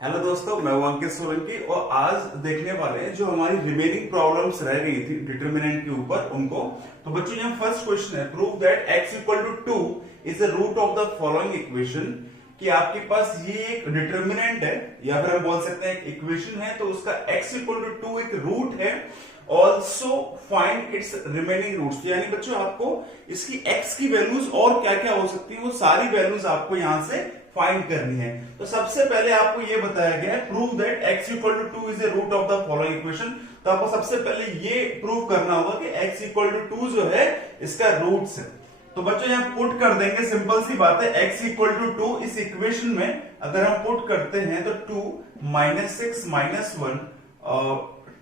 Hello दोस्तों, मैं हूं अंकित सोलंकी और आज देखने वाले हैं जो हमारी रिमेनिंग प्रॉब्लम्स रह गई थी डिटरमिनेंट के ऊपर उनको। तो बच्चों यहाँ फर्स्ट क्वेश्चन है, prove that x equal to 2 is the root of the following equation. कि आपके पास ये एक डिटरमिनेंट है या फिर हम बोल सकते हैं एक इक्वेशन है, तो उसका x इक्वल टू 2 एक रूट है। Also find its remaining roots, यानी बच्चों आपको इसकी x की वैल्यूज और क्या क्या हो सकती है वो सारी वैल्यूज आपको यहां से फाइंड करनी है। तो सबसे पहले आपको यह बताया गया है prove that x equal to 2 is a root of the following equation. तो आपको सबसे पहले ये प्रूव करना होगा कि x इक्वल टू 2 जो है इसका रूट्स है। तो बच्चों यहां पुट कर देंगे, सिंपल सी बात है। x इक्वल टू 2 इस इक्वेशन में अगर हम पुट करते हैं तो 2 माइनस 6 माइनस 1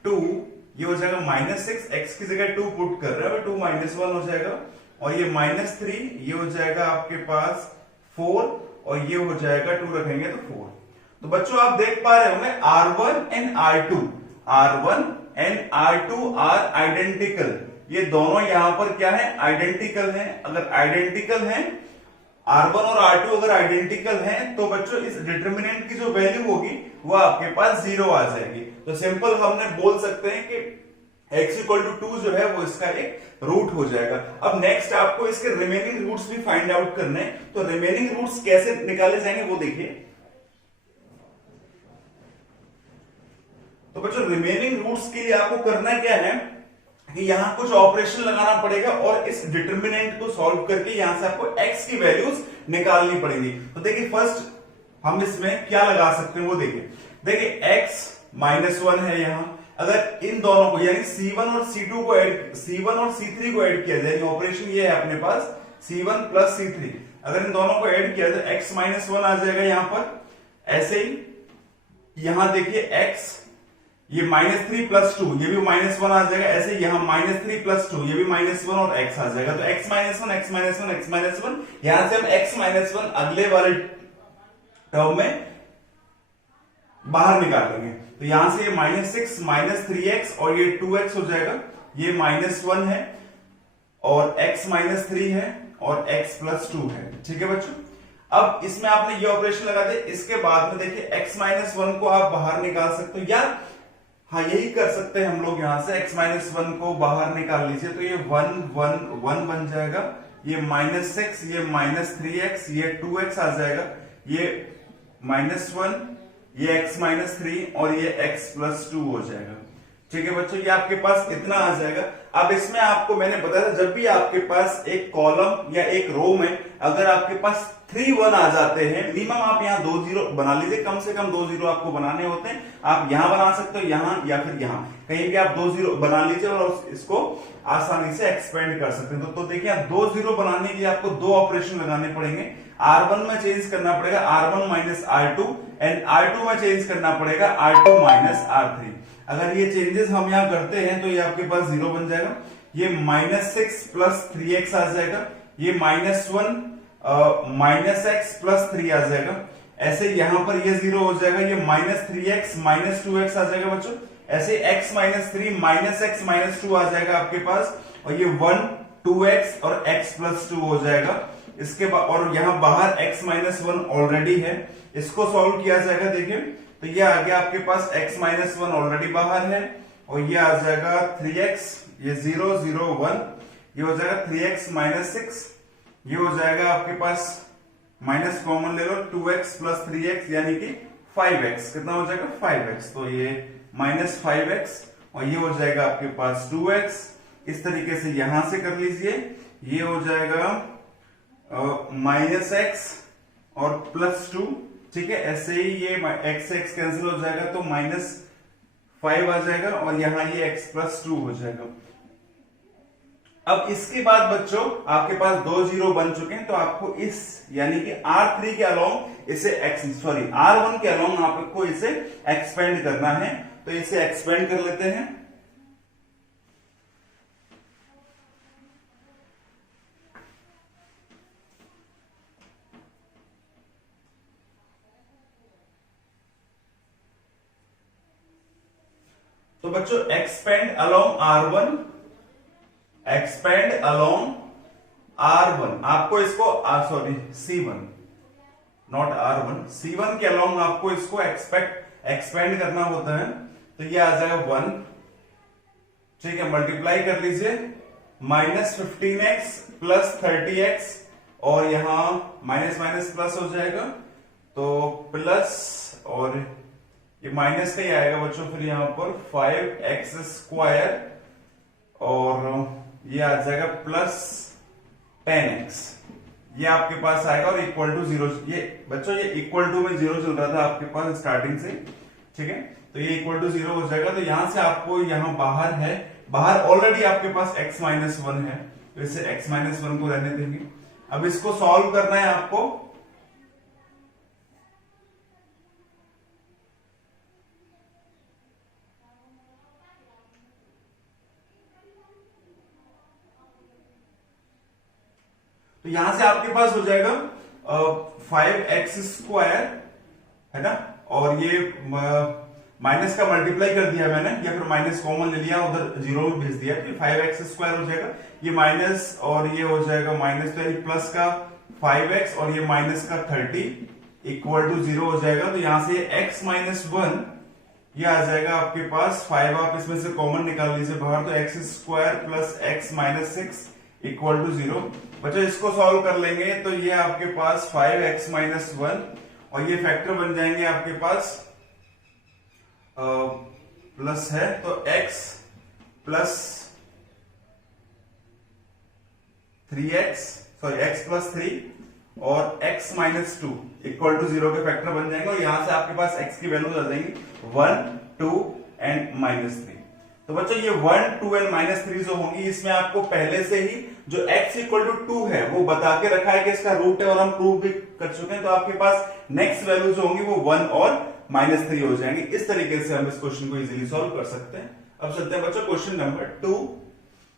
2 ये हो जाएगा माइनस 6, x की जगह 2 पुट कर रहे हैं 2 माइनस 1 हो जाएगा, और ये माइनस 3 ये हो जाएगा आपके पास 4, और ये हो जाएगा 2 रखेंगे तो 4। तो बच्चों आप देख पा रहे होंगे R1 and R2 are identical. ये दोनों यहां पर क्या है, आइडेंटिकल हैं। अगर आइडेंटिकल हैं R1 और R2 अगर आइडेंटिकल हैं तो बच्चों इस डिटरमिनेंट की जो वैल्यू होगी वो आपके पास 0 आ जाएगी। तो सिंपल हमने बोल सकते हैं कि x इक्वल टू 2 जो है वो इसका एक रूट हो जाएगा। अब नेक्स्ट आपको इसके रिमेनिंग रूट्स भी फाइंड आउट करने हैं। तो रिमेनिंग रूट्स कैसे निकाले जाएंगे वो देखिए। तो बच्चों रिमेनिंग रूट्स के लिए आपको करना क्या है कि यहां कुछ ऑपरेशन लगाना पड़ेगा और इस डिटरमिनेंट को सॉल्व करके यहां से आपको x की वैल्यूज निकालनी पड़ेगी। तो देखिए फर्स्ट हम इसमें क्या लगा सकते हैं वो देखिए x माइनस 1 है यहां। अगर इन दोनों को यानी C1 और C2 को C1 और C3 को ऐड किया जाए, ऑपरेशन ये है अपने पास C1 प्लस C3, अगर इन दोनों को ऐड किया जाए x माइनस 1 आ जाएगा यहां पर। ऐसे ही यहां देखिए x ये माइनस 3 प्लस 2 ये भी माइनस 1 आ जाएगा। ऐसे यहां माइनस 3 प्लस 2 ये भी माइनस 1 और x आ जाएगा। तो x minus 1 x minus 1 x minus 1, यहां से हम x माइनस 1 अगले वाले टर्म में बाहर निकालेंगे। तो यहां से ये माइनस 6 माइनस 3x और ये 2x हो जाएगा। ये माइनस 1 है और x माइनस 3 है और x प्लस 2 है। ठीक है बच्चों, अब इसमें आपने ये ऑपरेशन लगा दिया। इसके बाद में देखिए x माइनस 1 को आप बाहर निकाल सकते हो, या हाँ यही कर सकते हैं हम लोग। यहां से x माइनस 1 को बाहर निकाल लीजिए तो ये 1 1 1 बन जाएगा। ये माइनस 6 ये माइनस 3x ये 2x आ जाएगा। ये माइनस 1 ये x माइनस 3 और ये x प्लस 2 हो जाएगा। ठीक है बच्चों, ये आपके पास इतना आ जाएगा। अब इसमें आपको मैंने बताया जब भी आपके पास एक कॉलम या एक रो में अगर आपके पास 3 1 आ जाते हैं, मिनिमम आप यहाँ 2 0 बना लीजिए, कम से कम 2 0 आपको बनाने होते हैं। आप यहां बना सकते हो, यहां या फिर यहां कहीं भी आप 2 0 बना लीजिए और इसको आसानी से एक्सपेंड कर सकते हैं। तो देखिए 2 0 बनाने के लिए आपको 2 ऑपरेशन लगाने पड़ेंगे। R1 में चेंज करना पड़ेगा R1 minus R2 and R2 में चेंज करना पड़ेगा R2 माइनस R3। अगर ये चेंजेस हम यहां करते हैं तो ये आपके पास 0 बन जाएगा। ये माइनस 6 प्लस 3x आ जाएगा। ये माइनस 1 माइनस x प्लस 3 आ जाएगा। ऐसे यहां पर ये 0 हो जाएगा। ये माइनस 3x माइनस 2x आ जाएगा बच्चों। ऐसे x minus 3 minus x minus 2 आ जाएगा आपके पास, और ये 1 2x और x प्लस 2 हो जाएगा। इसके बाद और यहां बाहर x माइनस 1 ऑलरेडी है, इसको सॉल्व किया जाएगा। देखिए तो ये आ गया आपके पास x माइनस 1 ऑलरेडी बाहर है, और ये आ जाएगा 3x ये 0 0 1 ये हो जाएगा 3x माइनस 6, ये हो जाएगा आपके पास माइनस कॉमन ले लो 2x प्लस 3x यानी कि 5x। कितना हो जाएगा 5x, तो ये माइनस 5x और ये हो जाएगा आपके पास 2x। इस तरीके से यहां से कर लीजिए, ये हो जाएगा माइनस x और प्लस 2। ठीक है, ऐसे ही ये x x कैंसिल हो जाएगा तो माइनस 5 आ जाएगा, और यहां ये x प्लस 2 हो जाएगा। अब इसके बाद बच्चों आपके पास 2 0 बन चुके हैं, तो आपको इस यानी कि R3 के अलोंग इसे R1 के अलोंग आपको इसे एक्सपेंड करना है। तो इसे एक्सपेंड कर लेते हैं। तो बच्चों expand along R1, expand along R1, आपको इसको C1 नॉट R1, C1 के अलोंग आपको इसको एक्सपेंड करना होता है, तो ये आ जाएगा 1, ठीक है, मल्टीप्लाई कर लीजिए, -15x प्लस 30x, और यहां माइनस माइनस प्लस हो जाएगा, तो प्लस, और ये माइनस का ही आएगा बच्चों, फिर यहां पर 5x², और ये आ जाएगा प्लस 10x, ये आपके पास आएगा, और इक्वल टू 0, ये बच्चों ये इक्वल टू में 0 चल रहा था आपके पास स्टार्टिंग से, ठीक है, तो ये इक्वल टू 0 हो जाएगा। तो यहां से आपको, यहां बाहर है, बाहर ऑलरेडी आपके पास x-1 है, तो इसे x-1 को रहने देंगे। अब इसको सॉल्व करना है आपको, तो यहां से आपके पास हो जाएगा 5x² है ना, और ये माइनस का मल्टीप्लाई कर दिया मैंने, या फिर माइनस कॉमन ले लिया, उधर 0 में भेज दिया, तो 5x² हो जाएगा, ये माइनस और ये हो जाएगा माइनस, तो यानी प्लस का 5x और ये माइनस का 30 इक्वल टू 0 हो जाएगा। तो यहां से x-1 ये आ जाएगा आपके पास 5, आप इसमें से कॉमन निकाल लीजिए बाहर, तो x² plus x-6 equal to 0। बच्चों इसको सॉल्व कर लेंगे तो ये आपके पास 5x-1, और ये फैक्टर बन जाएंगे आपके पास प्लस है, तो x plus 3x, sorry x plus 3 और x-2 इक्वल टू 0 के फैक्टर बन जाएंगे, और यहां से आपके पास x की वैल्यूज आ जाएंगी 1, 2 एंड -3। तो बच्चों ये 1, 2 एंड -3 जो होंगी, इसमें आपको पहले से ही जो x इक्वल टू 2 है वो बता के रखा है कि इसका रूट है, और हम प्रूव भी कर चुके हैं, तो आपके पास नेक्स्ट वैल्यू जो होंगी वो 1 और -3 हो जाएंगे। इस तरीके से हम इस क्वेश्चन को इजीली सॉल्व कर सकते हैं। अब चलते हैं बच्चों क्वेश्चन नंबर 2।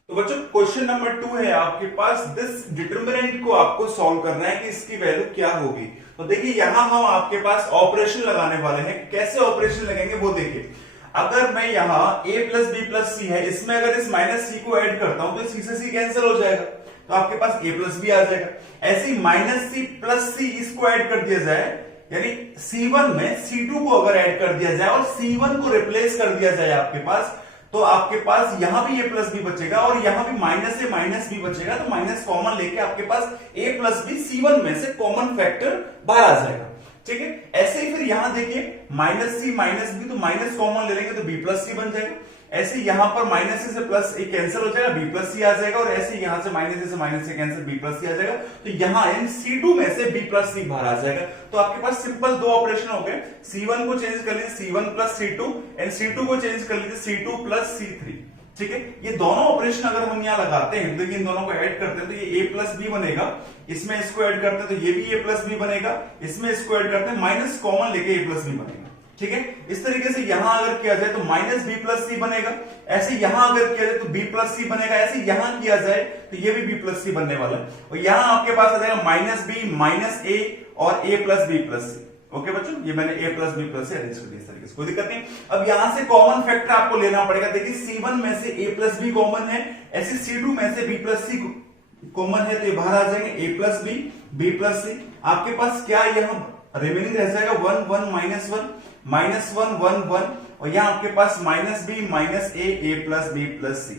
तो बच्चों क्वेश्चन नंबर 2 है आपके पास, दिस डिटरमिनेंट को आपको सॉल्व करना है कि इसकी वैल्यू क्या होगी। तो देखिए यहां हम आपके पास ऑपरेशन लगाने वाले हैं, कैसे ऑपरेशन लगेंगे वो देखिए। अगर मैं यहां a प्लस बी प्लस सी है, इसमें अगर इस माइनस सी को ऐड करता हूं तो सी से सी कैंसिल हो जाएगा, तो आपके पास a प्लस बी आ जाएगा। ऐसे ही माइनस सी प्लस सी इसको ऐड कर दिया जाए, यानी C1 में C2 को अगर ऐड कर दिया जाए और C1 को रिप्लेस कर दिया जाए आपके पास, तो आपके पास यहां भी a प्लस बी बचेगा और यहां भी माइनस से माइनस बी बचेगा, तो माइनस कॉमन लेके आपके पास a प्लस बी C1 में से कॉमन फैक्टर बाहर आ जाएगा, ठीक है। ऐसे ही फिर यहां देखिए माइनस सी माइनस बी, तो माइनस कॉमन ले लेंगे तो बी प्लस सी बन जाएगा। ऐसे यहां पर माइनस से प्लस ए कैंसिल हो जाएगा, बी प्लस सी आ जाएगा, और ऐसे यहां से माइनस से कैंसिल बी प्लस सी आ जाएगा, तो यहां इन C2 में से बी प्लस सी बाहर आ जाएगा। तो आपके पास सिंपल दो ऑपरेशन हो गए, C1 को चेंज कर लीजिए C1 plus C2 and C2 को चेंज कर लीजिए C2 प्लस C3, ठीक है। ये दोनों ऑपरेशन अगर हम यहां लगाते हैं, तो इन दोनों को ऐड करते हैं तो ये a प्लस बी बनेगा, इसमें इसको ऐड करते हैं तो ये भी a प्लस बी बनेगा, इसमें इसको ऐड करते हैं माइनस कॉमन लेके a प्लस बी बनेगा, ठीक है। इस तरीके से यहां अगर किया जाए तो माइनस बी प्लस सी बनेगा, ऐसे यहां अगर किया जाए तो बी प्लस सी बनेगा, ऐसे यहां किया जाए तो ये भी बी प्लस सी बनने वाला है, और यहां आपके पास आ जाएगा माइनस बी माइनस ए और a plus b plus c. Okay बच्चों, ये मैंने a प्लस बी प्लस से अरेंज कर दिया इस तरीके से, कोई दिक्कत नहीं। अब यहां से कॉमन फैक्टर आपको लेना पड़ेगा। देखिए C1 में से a प्लस बी कॉमन है, ऐसे C2 में से b प्लस सी कॉमन है, तो ये बाहर आ जाएंगे a plus B b plus C. आपके पास क्या यहां रिमेनिंग रह जाएगा 1 1 माइनस 1 माइनस 1 1 1, और यहां आपके पास माइनस बी माइनस ए प्लस बी प्लस सी।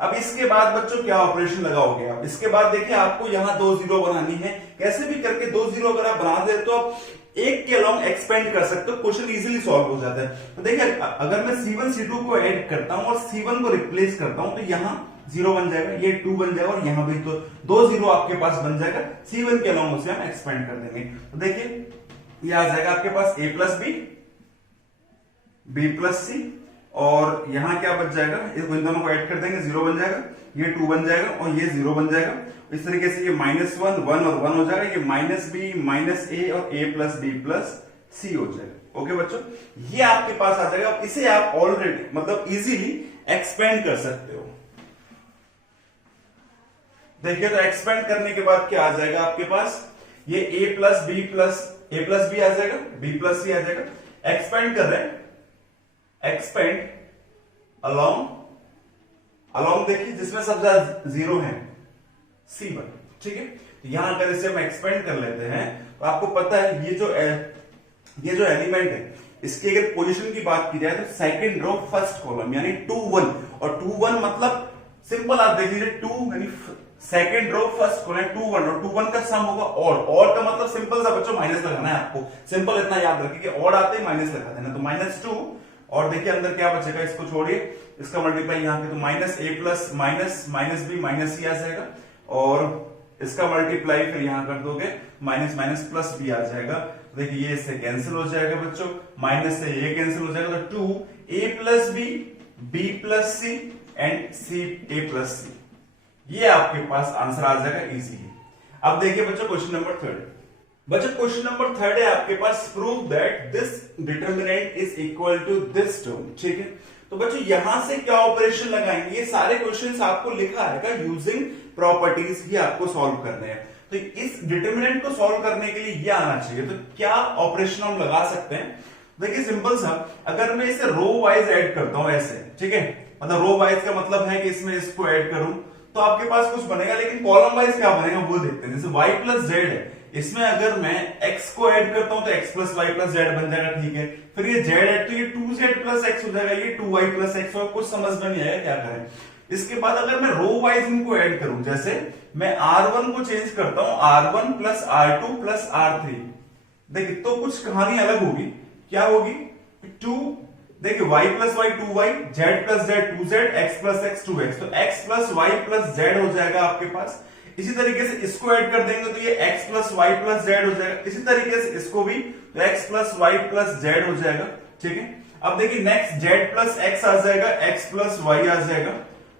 अब इसके बाद बच्चों क्या ऑपरेशन लगाओगे आप? इसके बाद देखिए आपको यहां 2 0 बनानी है, कैसे भी करके 2 0 अगर आप बना दे तो आप एक के अलोंग एक्सपेंड कर सकते हो, क्वेश्चन इजीली सॉल्व हो जाता है। तो देखिए अगर मैं C1 C2 को ऐड करता हूं और C1 को रिप्लेस करता हूं, तो यहां 0 बन जाएगा, ये 2 बन जाएगा, और यहां भी तो 2 0 आपके पास बन जाएगा, C1 के अलोंग उसे हम एक्सपेंड कर देंगे। तो देखिए ये आ जाएगा आपके पास a plus B b plus C, और यहां क्या बच जाएगा, इन दोनों को ऐड कर देंगे 0 बन जाएगा, ये 2 बन जाएगा और ये 0 बन जाएगा। इस तरीके से ये माइनस 1 1 और 1 हो जाएगा, ये माइनस बी माइनस ए और a प्लस बी प्लस सी हो जाएगा। ओके बच्चों, ये आपके पास आ जाएगा। इसे आप ऑलरेडी मतलब इजीली एक्सपेंड कर सकते हो। देखिए तो एक्सपेंड करने के बाद क्या आ जाएगा आपके पास, ये a प्लस बी आ जाएगा, b प्लस सी आ जाएगा। एक्सपेंड कर रहे हैं, एक्सपेंड अलोंग देखिए जिसमें सबसे ज्यादा 0 है C1, ठीक है। तो यहां अगर इसे हम एक्सपेंड कर लेते हैं तो आपको पता है ये जो एलिमेंट है इसकी अगर पोजीशन की बात की जाए तो सेकंड रो फर्स्ट कॉलम यानी 2 1, और 2 1 मतलब सिंपल आप देख लीजिए 2 यानी सेकंड रो फर्स्ट कॉलम 2 1, और 2 1 का सम होगा और का मतलब सिंपल सा बच्चों माइनस लगाना है आपको, सिंपल इतना याद रखिए कि और आते ही माइनस लगा देना, तो -2, और देखिए अंदर क्या बचेगा, इसको छोड़िए, इसका मल्टीप्लाई यहाँ पे तो -a plus minus b minus ही आ जाएगा, और इसका मल्टीप्लाई फिर यहां कर दोगे माइनस माइनस प्लस b आ जाएगा। देखिए ये इससे कैंसिल हो जाएगा बच्चों, माइनस से ये कैंसिल हो जाएगा, तो 2a plus b plus c and a plus c, ये आपके पास आंसर आ जाएगा इजीली। अब देखिए बच्चों क्वेश्चन नंबर 3। बच्चों क्वेश्चन नंबर 3 है आपके पास, prove that this determinant is equal to this term. ठीक है, तो बच्चों यहां से क्या ऑपरेशन लगाएंगे, ये सारे क्वेश्चंस आपको लिखा आएगा, यूजिंग प्रॉपर्टीज ही आपको सॉल्व करने हैं। तो इस डिटरमिनेंट को सॉल्व करने के लिए ये आना चाहिए, तो क्या ऑपरेशन हम लगा सकते हैं, देखिए सिंपल सा, अगर मैं इसे रो वाइज ऐड करता हूं ऐसे, ठीक है, मतलब रो वाइज का मतलब है कि इसमें इसको ऐड करूं तो आपके पास कुछ बनेगा, लेकिन कॉलम वाइज क्या बनेगा वो देखते हैं। जैसे y प्लस जेड है, इसमें अगर मैं x को ऐड करता हूं तो x plus y plus z बन जाएगा, ठीक है, फिर ये z है तो ये 2z प्लस x हो जाएगा, ये 2y प्लस x होगा, कुछ समझ में नहीं आएगा क्या करें। इसके बाद अगर मैं रो वाइज इनको ऐड करूं, जैसे मैं r1 को चेंज करता हूं r1 plus r2 plus r3, देखिए तो कुछ कहानी अलग होगी, क्या होगी, 2, देखिए y plus y 2y, z plus z 2z, x plus x 2x, तो x plus y plus z हो जाएगा आपके पास। इसी तरीके से इसको ऐड कर देंगे तो ये x plus y plus z हो जाएगा, इसी तरीके से इसको भी तो x plus y plus z हो जाएगा। ठीक है, अब देखिए नेक्स्ट z प्लस x आ जाएगा, x प्लस वाई आ जाएगा,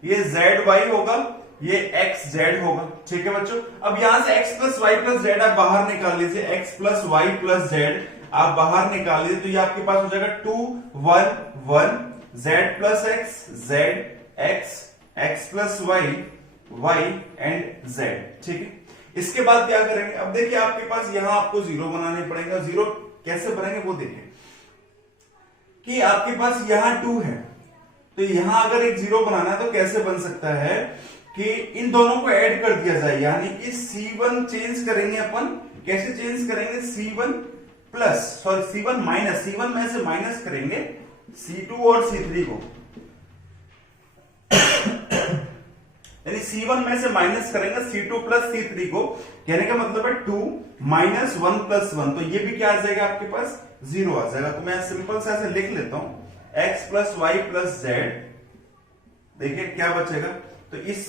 ये z y होगा, ये x z होगा। ठीक है बच्चों, अब यहां से x plus y plus z आप बाहर निकाल लीजिए, x plus y plus z आप बाहर निकाल लीजिए, तो ये आपके पास हो जाएगा 2 1 1 z plus x z x x plus y y and z। ठीक है, इसके बाद क्या करेंगे, अब देखिए आपके पास यहां आपको जीरो बनाने पड़ेगा, जीरो कैसे बनेंगे वो देखिए, कि आपके पास यहां 2 है तो यहां अगर एक जीरो बनाना है तो कैसे बन सकता है कि इन दोनों को ऐड कर दिया जाए, यानी कि C1 चेंज करेंगे अपन, कैसे चेंज करेंगे, C1 plus sorry C1 minus, C1 में से माइनस करेंगे C2 और C3 को, यानी C1 में से माइनस करेंगे C2 प्लस C3 को, कहने का मतलब है 2 माइनस 1 प्लस 1, तो ये भी क्या आ जाएगा आपके पास, जीरो आ जाएगा। तो मैं सिंपल से ऐसे लिख लेता हूं, x plus y plus z, देखिए क्या बचेगा, तो इस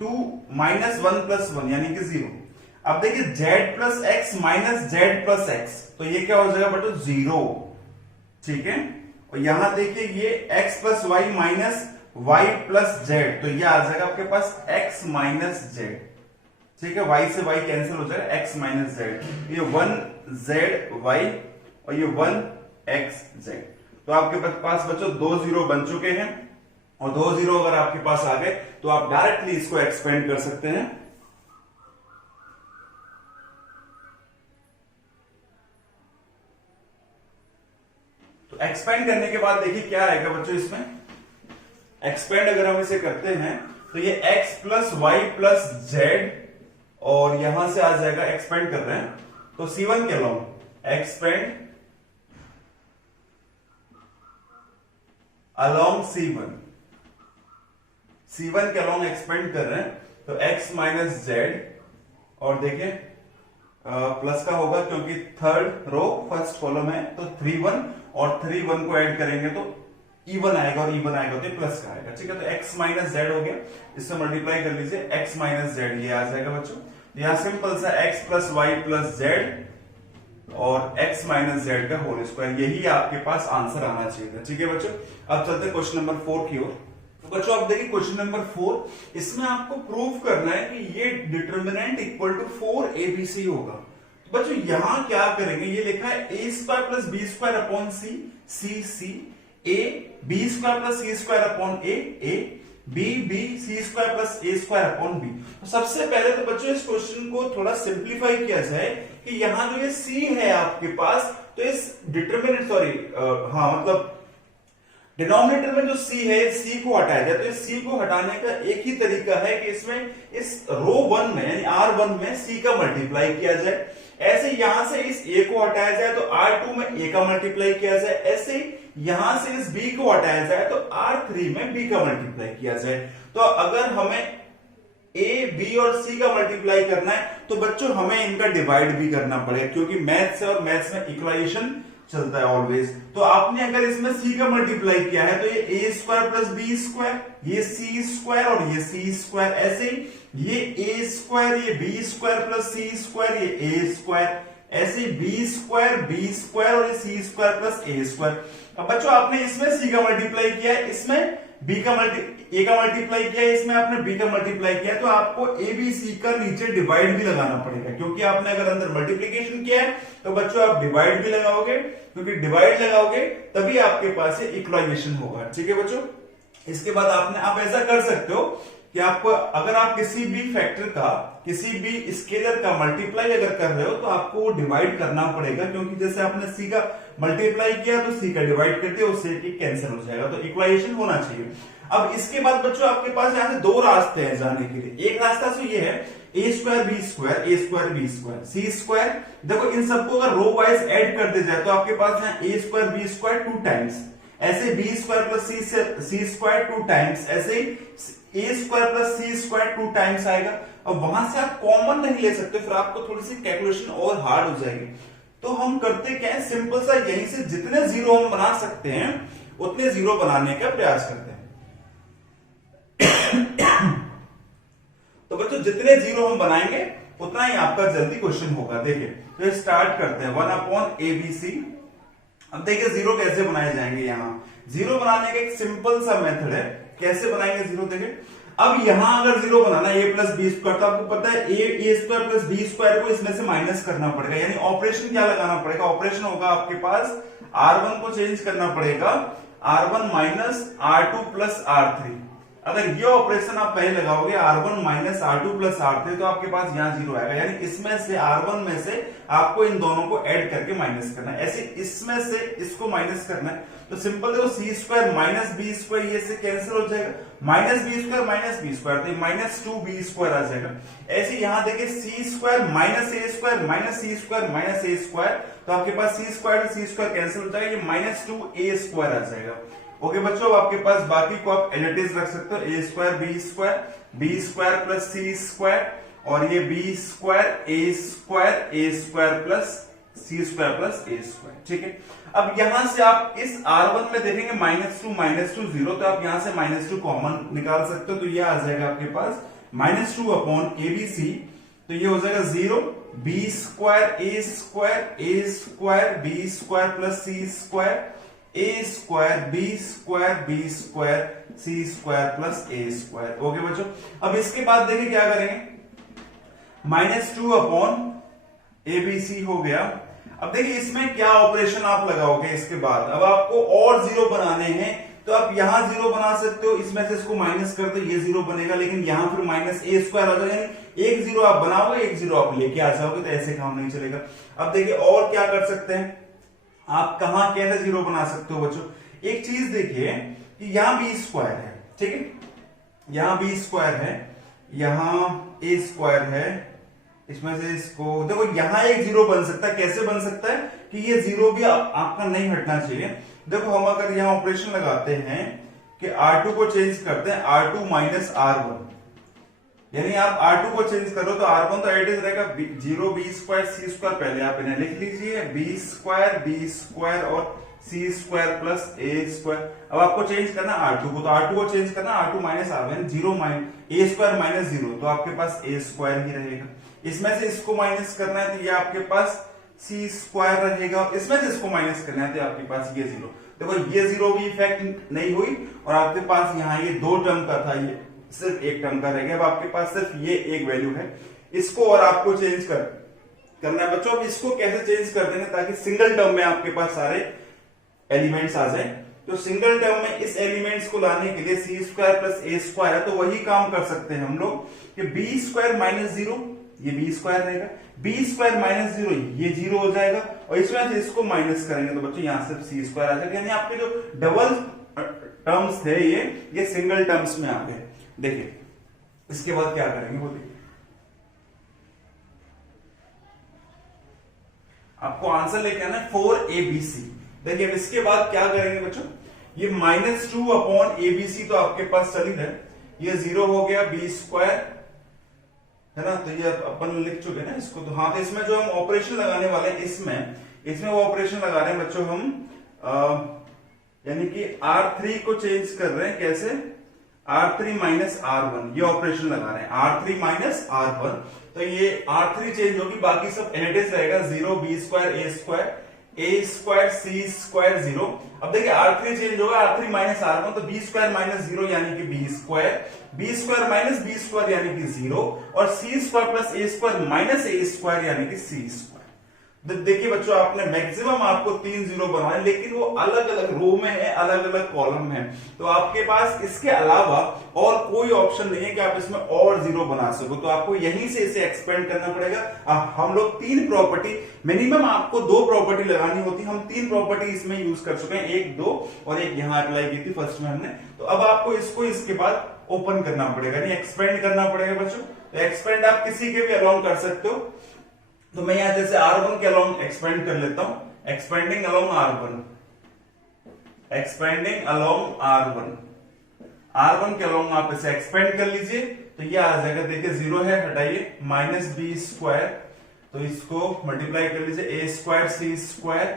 2 माइनस 1 प्लस 1 यानी कि 0। अब देखिए z plus x minus Z plus x, तो ये क्या हो जाएगा बटो 0। ठीक है, और यहां देखिए ये x plus y minus y plus z, तो ये आ जाएगा आपके पास x माइनस जेड। ठीक है, y से y कैंसिल हो जाएगा, x माइनस जेड, ये 1z y और ये 1x z, तो आपके पास बच्चों 2 जीरो बन चुके हैं, और 2 जीरो अगर आपके पास आ गए तो आप डायरेक्टली इसको एक्सपेंड कर सकते हैं। तो एक्सपेंड करने के बाद देखिए क्या आएगा बच्चों, इसमें एक्सपेंड अगर हम इसे करते हैं तो ये x plus y plus z, और यहां से आ जाएगा, एक्सपेंड कर रहे हैं तो C1 के अलोंग एक्सपेंड अलोंग C1 के अलोंग एक्सपेंड कर रहे हैं, तो x माइनस जेड, और देखिए प्लस का होगा क्योंकि थर्ड रो फर्स्ट कॉलम है, तो 3 1 और 3 1 को ऐड करेंगे तो इवन आएगा, और इवन आएगा तो प्लस का आएगा। ठीक है, तो x माइनस जेड हो गया, इससे मल्टीप्लाई कर लीजिए, x माइनस जेड ये आ जाएगा बच्चों। यहां सिंपल सा x plus y plus z और x माइनस जेड का होल स्क्वायर, यही आपके पास आंसर आना चाहिए था। ठीक है बच्चों, अब चलते हैं क्वेश्चन नंबर 4 की ओर। तो बच्चों आप देखिए क्वेश्चन नंबर 4, इसमें आपको प्रूव करना है कि ये डिटरमिनेंट इक्वल टू 4abc होगा। तो बच्चों यहां क्या करेंगे, ये लिखा है a square plus b square upon c a b square plus c square upon a b c square plus a square upon b। तो सबसे पहले तो बच्चों इस क्वेश्चन को थोड़ा सिंप्लीफाई किया जाए कि यहां जो ये c है आपके पास, तो इस डिटरमिनेंट मतलब डिनोमिनेटर में जो c है, c को हटाया जाए, तो इस c को हटाने का एक ही तरीका है कि इसमें इस रो 1 में यानी r1 में c का मल्टीप्लाई किया जाए, ऐसे यहां से इस a को हटाया जाए तो R2 में a का मल्टीप्लाई किया जाए, ऐसे यहां से इस b को हटाया जाए तो R3 में b का मल्टीप्लाई किया जाए। तो अगर हमें a, b और c का मल्टीप्लाई करना है तो बच्चों हमें इनका डिवाइड भी करना पड़ेगा, क्योंकि मैथ्स है और मैथ्स में इक्वेशन चलता है ऑलवेज। तो आपने अगर इसमें c का मल्टीप्लाई किया है तो ये a square plus b square, ये c स्क्वायर और ये c स्क्वायर, ऐसे ये a स्क्वायर, ये b square plus c square, ये a स्क्वायर, ऐसे b स्क्वायर और ये c square plus a square. अब बच्चों आपने इसमें c का मल्टीप्लाई किया है, इसमें a का मल्टीप्लाई किया है, इसमें आपने b का मल्टीप्लाई किया है, तो आपको a b c का नीचे डिवाइड भी लगाना पड़ेगा, क्योंकि आपने अगर अंदर मल्टीप्लिकेशन किया है तो बच्चों आप डिवाइड भी लगाओगे, क्योंकि डिवाइड लगाओगे तभी आपके पास ये इक्वलाइजेशन होगा। ठीक है बच्चों, इसके बाद आप ऐसा कर सकते हो कि आपको अगर आप किसी भी फैक्टर का, किसी भी स्केलर का मल्टीप्लाई अगर कर रहे हो तो आपको वो डिवाइड करना पड़ेगा, क्योंकि जैसे आपने c का मल्टीप्लाई किया तो c का डिवाइड कर दिया, उससे कैंसिल हो जाएगा, तो इक्वलाइजेशन होना चाहिए। अब इसके बाद बच्चों आपके पास यहाँ से दो रास्ते हैं जाने के लिए। एक रास्ता तो ये है a square b square, a square b square, c square. देखो इन सबको अगर रो वाइज ऐड कर दिया जाए तो आपके पास यहाँ a square b square 2 times, ऐसे b square plus c square 2 times, ऐसे a square plus c square 2 times आएगा। अब वहां से आप कॉमन नहीं ले सकते, फिर आपको थोड़ी सी कैलकुलेशन और हार्ड हो जाएगी। तो हम करते क्या है, सिंपल सा यहीं से जितने जीरो हम बना सकते हैं उतने जीरो बनाने का प्रयास करते हैं। तो बच्चों जितने जीरो हम बनाएंगे उतना ही आपका जल्दी क्वेश्चन होगा। देखिए तो स्टार्ट करते हैं 1/ABC। अब देखिए जीरो कैसे बनाए जाएंगे। यहाँ जीरो बनाने का एक सिंपल सा मेथड है, कैसे बनाएंगे जीरो। देखिए अब यहां अगर जीरो बनाना a प्लस बी स्क्वायर, तो आपको पता है a square plus b square को इसमें से माइनस करना पड़ेगा, यानी ऑपरेशन क्या लगाना पड़ेगा, ऑपरेशन होगा आपके पास R1 को चेंज करना पड़ेगा R1 minus R2 plus R3। अगर ये ऑपरेशन आप पहले लगाओगे R1 minus R2 plus R3 तो आपके पास यहाँ जीरो आएगा, यानी इसमें से R1 में से आपको इन दोनों को ऐड करके माइनस करना है, ऐसे इसमें से इसको माइनस करना है। तो सिंपल देखो सी स्क्वायर माइनस बी स्क्वायर ये से कैंसिल हो जाएगा, माइनस बी स्क्वायर तो माइनस 2b स्क्वायर आ जाएगा। ऐसे यहां देखिए सी स्क्वायर माइनस ए स्क्वायर माइनस सी स्क्वायर माइनस ए स्क्वायर, तो आपके पास सी स्क्वायर कैंसिल हो जाएगा, ये माइनस 2a स्क्वायर आ जाएगा। ओके बच्चों, आपके पास बाकी को आप एज इट इज रख सकते हो, ए स्क्वायर बी स्क्वायर प्लस सी स्क्वायर, और ये बी स्क्वायर ए स्क्वायर प्लस सी स्क्वायर प्लस ए स्क्वायर। ठीक है, अब यहां से आप इस R1 में देखेंगे -2 0, तो आप यहां से -2 कॉमन निकाल सकते हो, तो ये आ जाएगा आपके पास -2 अपॉन ABC, तो ये हो जाएगा 0, बी स्क्वायर ए स्क्वायर बी स्क्वायर प्लस सी स्क्वायर ए स्क्वायर बी स्क्वायर सी स्क्वायर प्लस ए स्क्वायर। ओके बच्चों, अब इसके बाद देखिए क्या करेंगे, -2 अपॉन ABC हो गया। अब देखिए इसमें क्या ऑपरेशन आप लगाओगे इसके बाद, अब आपको और जीरो बनाने हैं तो आप यहां जीरो बना सकते हो, इसमें से इसको माइनस कर दो, ये जीरो बनेगा, लेकिन यहां फिर माइनस ए स्क्वायर आ जाएगा, यानी एक जीरो आप बनाओगे एक जीरो आप लेके आ जाओगे, तो ऐसे काम नहीं चलेगा। अब देखिए और क्या कर सकते हैं, आप कहां कैसे जीरो बना सकते हो बच्चों। एक चीज देखिए कि यहां बी स्क्वायर है, ठीक है, यहां बी स्क्वायर है, यहां ए स्क्वायर है, इसमें से इसको देखो यहां एक जीरो बन सकता है। कैसे बन सकता है कि ये जीरो भी आपका नहीं हटना चाहिए। देखो हम अगर यहां ऑपरेशन लगाते हैं कि R2 को चेंज करते हैं R2 माइनस R1, यानी आप R2 को चेंज करो तो R1 तो एड रहेगा 0 बी स्क्वायर सी स्क्वायर, पहले आप इन्हें लिख लीजिए बी स्क्वायर और सी स्क्वायर प्लस ए स्क्वायर। अब आपको चेंज करना R2 को, तो R2 को चेंज करना R2 माइनस R1, 0 ए स्क्वायर माइनस 0, तो आपके पास ए स्क्वायर ही रहेगा। इसमें से इसको माइनस करना है तो ये आपके पास सी स्क्वायर रहेगा, इसमें से इसको माइनस करना है तो आपके पास ये जीरो। देखो ये जीरो भी इफेक्ट नहीं हुई और आपके पास यहाँ ये 2 टर्म का था, ये सिर्फ 1 टर्म का रह गया। अब आपके पास सिर्फ ये एक वैल्यू है, इसको और आपको चेंज करना है बच्चों। अब इसको कैसे चेंज कर देंगे ताकि सिंगल टर्म में आपके पास सारे एलिमेंट्स आ जाए। तो सिंगल टर्म में इस एलिमेंट्स को लाने के लिए सी स्क्वायर प्लस ए स्क्वायर है, तो वही काम कर सकते हैं हम लोग कि बी स्क्वायर माइनस 0 ये बी स्क्वायर रहेगा, बी स्क्वायर माइनस 0 ये 0 हो जाएगा, और इसमें से इसको माइनस करेंगे तो बच्चों यहां सिर्फ सी स्क्वायर आ जाएगा, यानी आपके जो डबल टर्म्स थे ये सिंगल टर्म्स में आ गए। देखिए इसके बाद क्या करेंगे वो देखिए, आपको आंसर लेके आना है 4abc। देखिए अब इसके बाद क्या करेंगे बच्चों, ये -2 अपॉन abc तो आपके पास चल ही है, ये 0 हो गया b स्क्वायर, है ना, तो ये अपन लिख चुके ना इसको। तो हाँ, तो इसमें जो हम ऑपरेशन लगाने वाले हैं, इसमें वो ऑपरेशन लगा रहे हैं बच्चों हम, यानी कि R3 को चेंज कर रहे हैं, कैसे, R3 माइनस R1, ये ऑपरेशन लगा रहे हैं, R3 माइनस R1। तो ये R3 चेंज होगी, बाकी सब एज रहेगा, 0 b square a square c square 0। अब देखिए R3 चेंज होगा, R3 माइनस R1, तो b स्क्वायर माइनस 0 यानी कि b square minus b square यानी कि 0, और c square plus a square minus a square यानी कि c स्क्वायर। देखिए बच्चों, आपने मैक्सिमम आपको 3 जीरो बनाए, लेकिन वो अलग अलग रो में है, अलग अलग कॉलम है, तो आपके पास इसके अलावा और कोई ऑप्शन नहीं है कि आप इसमें और जीरो बना सको, तो आपको यहीं से इसे एक्सपेंड करना पड़ेगा। हम लोग 3 प्रॉपर्टी, मिनिमम आपको 2 प्रॉपर्टी लगानी होती, हम 3 प्रॉपर्टी इसमें यूज कर चुके हैं, 1 2 और एक यहां अप्लाई की थी फर्स्ट में हमने। तो अब आपको इसको इसके बाद ओपन करना पड़ेगा, नहीं एक्सपेंड करना पड़ेगा बच्चों। तो एक्सपेंड आप किसी के भी अलाउंग कर सकते हो, तो मैं यहां जैसे R1 के अलोंग एक्सपेंड कर लेता हूं, expanding along R1, expanding along R1 के अलोंग आप इसे एक्सपेंड कर लीजिए, तो ये आ जाएगा, देखिए 0 है, हटाइए, माइनस b स्क्वायर, तो इसको मल्टीप्लाई कर लीजिए, a स्क्वायर c स्क्वायर,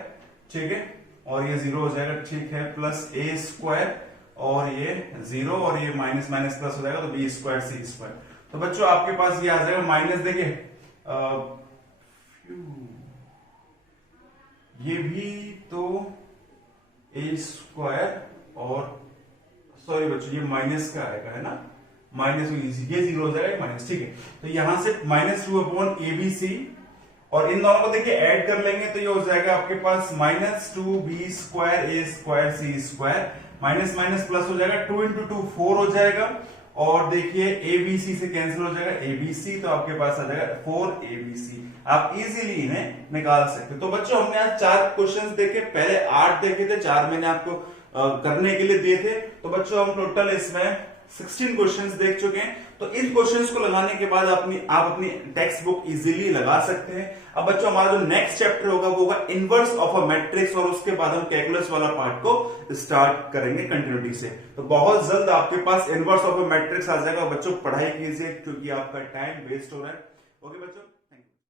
ठीक है, और ये 0 हो जाएगा, ठीक है, प्लस a स्क्वायर, और ये 0 और ये माइनस माइनस प्लस हो जाएगा, तो b स्क्वायर c स्क्वायर। तो बच्चों आपके पास ये आ जाएगा माइनस, देखिए ये भी तो a स्क्वायर, और सॉरी बच्चों ये माइनस का आएगा, है ना, माइनस ये 0 हो जाएगा माइनस, ठीक है। तो यहां से -2 अपॉन abc, और इन दोनों को देखिए ऐड कर लेंगे, तो ये हो जाएगा आपके पास -2b square a square c square, minus minus plus हो जाएगा, 2 इंटू 2 4 हो जाएगा, और देखिए abc से कैंसिल हो जाएगा abc, तो आपके पास आ जाएगा 4abc। आप इजीली इन्हें निकाल सकते। तो बच्चों हमने आज 4 क्वेश्चंस देखे, पहले 8 देखे थे, 4 मैंने आपको करने के लिए दिए थे, तो बच्चों हम टोटल इसमें 16 क्वेश्चंस देख चुके हैं। तो इन क्वेश्चंस को लगाने के बाद आप अपनी टेक्स्ट बुक इजीली लगा सकते हैं। अब बच्चों हमारा जो नेक्स्ट चैप्टर होगा वो होगा इनवर्स ऑफ अ मैट्रिक्स, और उसके बाद हम कैलकुलस वाला पार्ट को स्टार्ट करेंगे कंटिन्यूटी से। तो बहुत जल्द आपके पास इनवर्स ऑफ अ मैट्रिक्स आ जाएगा। बच्चों पढ़ाई कीजिए, क्योंकि आपका टाइम वेस्ट हो रहा है। ओके बच्चों।